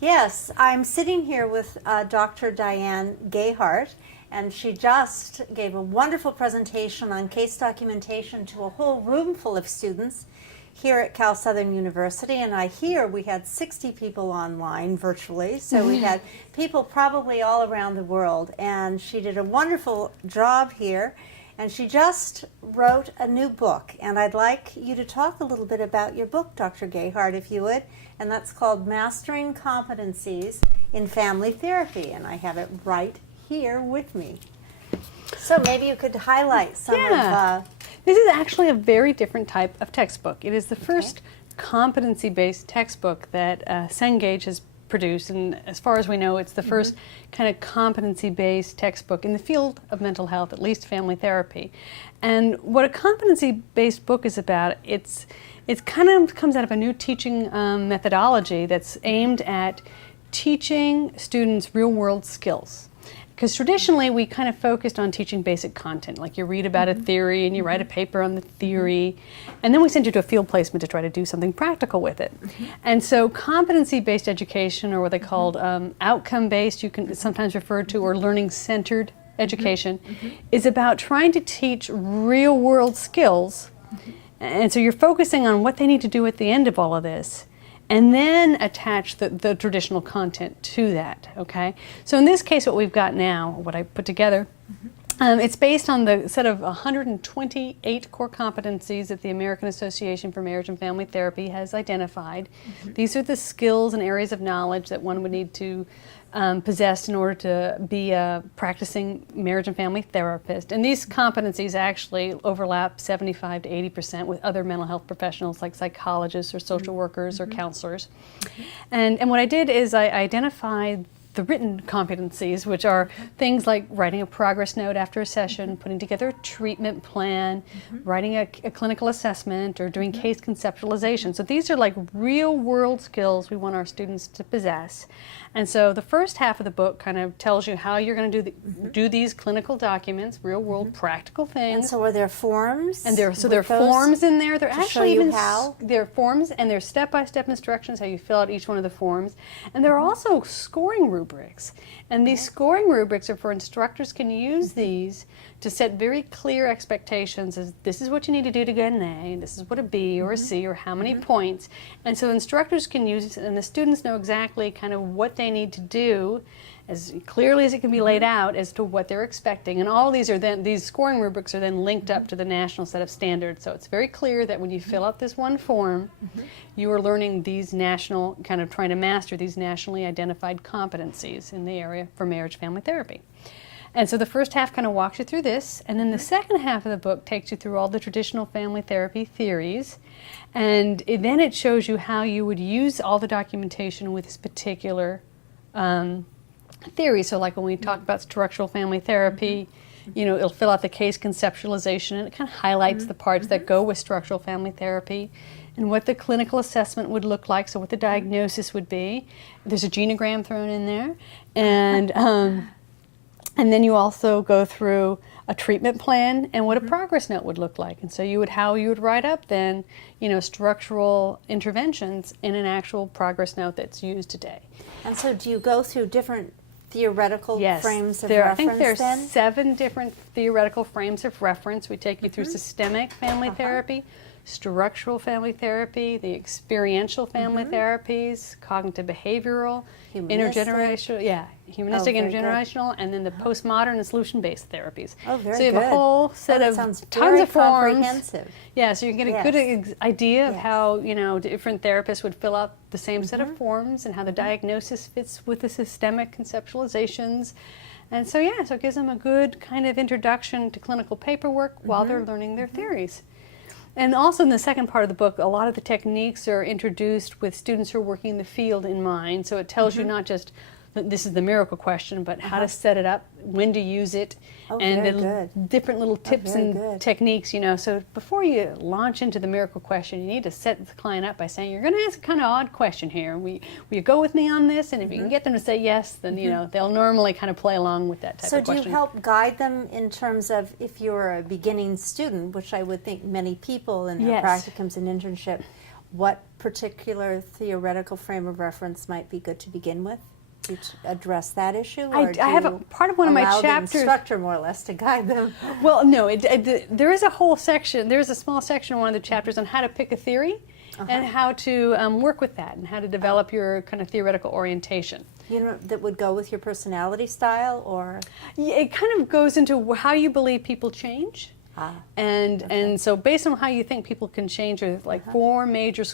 Yes, I'm sitting here with Dr. Diane Gehart, and she just gave a wonderful presentation on case documentation to a whole room full of students here at CalSouthern University. And I hear we had 60 people online virtually, so we had people probably all around the world. And she did a wonderful job here. And she just wrote a new book, and I'd like you to talk a little bit about your book, Dr. Gehart, if you would, and that's called Mastering Competencies in Family Therapy, and I have it right here with me. So maybe you could highlight some of... This is actually a very different type of textbook. It is the first competency-based textbook that Cengage has produced, and as far as we know, it's the first kind of competency-based textbook in the field of mental health, at least family therapy. And what a competency-based book is about, it's kind of comes out of a new teaching methodology that's aimed at teaching students real-world skills. Because traditionally we kind of focused on teaching basic content, like you read about a theory and you write a paper on the theory, and then we send you to a field placement to try to do something practical with it. And so competency-based education, or what they called outcome-based, you can sometimes refer to, or learning-centered education, is about trying to teach real-world skills. And so you're focusing on what they need to do at the end of all of this, and then attach the traditional content to that, okay? So in this case, what we've got now, what I put together, it's based on the set of 128 core competencies that the American Association for Marriage and Family Therapy has identified. These are the skills and areas of knowledge that one would need to possess in order to be a practicing marriage and family therapist. And these competencies actually overlap 75 to 80% with other mental health professionals like psychologists or social workers or counselors. And what I did is I identified the written competencies, which are things like writing a progress note after a session, putting together a treatment plan, writing a clinical assessment, or doing case conceptualization. So these are like real world skills we want our students to possess. And so the first half of the book kind of tells you how you're going to do these clinical documents, real world practical things. And so are there forms? And there are forms in there. They're actually even how? There are forms, and there's step-by-step instructions how you fill out each one of the forms. And there are also scoring rubrics. And these scoring rubrics are for instructors can use these to set very clear expectations as this is what you need to do to get an A, and this is what a B or a C, or how many points. And so instructors can use it, and the students know exactly kind of what they need to do as clearly as it can be laid out as to what they're expecting. And all these are then, these scoring rubrics are then linked up to the national set of standards. So it's very clear that when you fill out this one form, you are learning these national, kind of trying to master these nationally identified competencies in the area for marriage family therapy. And so the first half kind of walks you through this, and then the second half of the book takes you through all the traditional family therapy theories, and then it shows you how you would use all the documentation with this particular theory. So like when we talk about structural family therapy, you know, it'll fill out the case conceptualization, and it kind of highlights the parts that go with structural family therapy and what the clinical assessment would look like, so what the diagnosis would be. There's a genogram thrown in there, and then you also go through a treatment plan and what a progress note would look like. And so how you would write up then, you know, structural interventions in an actual progress note that's used today. And so do you go through different theoretical frames of reference? I think there's then? 7 different theoretical frames of reference. We take you through systemic family therapy, structural family therapy, the experiential family therapies, cognitive behavioral, intergenerational, humanistic, intergenerational, and then the postmodern and solution-based therapies. Oh, very good. So you have a whole set of tons of forms. Yeah, so you get a good idea of how, you know, different therapists would fill out the same set of forms and how the diagnosis fits with the systemic conceptualizations. And so, so it gives them a good kind of introduction to clinical paperwork while they're learning their theories. And also in the second part of the book, a lot of the techniques are introduced with students who are working in the field in mind. So it tells you not just this is the miracle question, but how to set it up, when to use it, and the different little tips and techniques, you know. So before you launch into the miracle question, you need to set the client up by saying, you're going to ask a kind of odd question here. Will you go with me on this? And if you can get them to say yes, then, you know, they'll normally kind of play along with that type of question. So do you help guide them in terms of, if you're a beginning student, which I would think many people in their practicums and internship, what particular theoretical frame of reference might be good to begin with? Do you address that issue? Or I have a part of one of my allow chapters. The instructor more or less to guide them. Well, no, there is a whole section. There's a small section in one of the chapters on how to pick a theory and how to work with that and how to develop your kind of theoretical orientation. You know, that would go with your personality style, or? Yeah, it kind of goes into how you believe people change. And so based on how you think people can change, there's like four major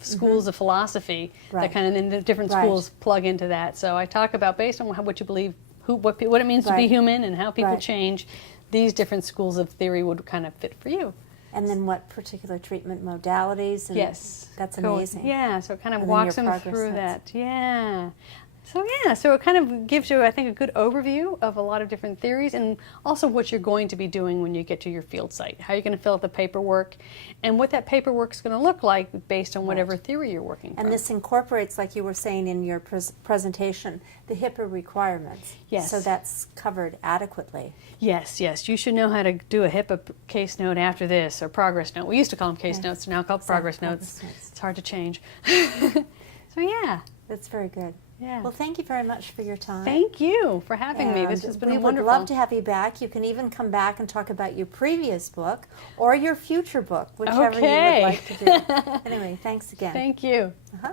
schools of philosophy that kind of in the different schools plug into that. So I talk about based on what you believe, what it means to be human and how people change, these different schools of theory would kind of fit for you. And then what particular treatment modalities? And yes. That's amazing. Yeah, so it kind of walks them through that. Yeah. So it kind of gives you, I think, a good overview of a lot of different theories and also what you're going to be doing when you get to your field site, how you're going to fill out the paperwork, and what that paperwork is going to look like based on whatever theory you're working from. And this incorporates, like you were saying in your presentation, the HIPAA requirements. Yes. So that's covered adequately. Yes. You should know how to do a HIPAA case note after this, or progress note. We used to call them case notes, now called progress notes. It's hard to change. So yeah. That's very good. Yeah. Well, thank you very much for your time. Thank you for having me. This has been wonderful. We would love to have you back. You can even come back and talk about your previous book or your future book, whichever you would like to do. Anyway, thanks again. Thank you. Uh-huh.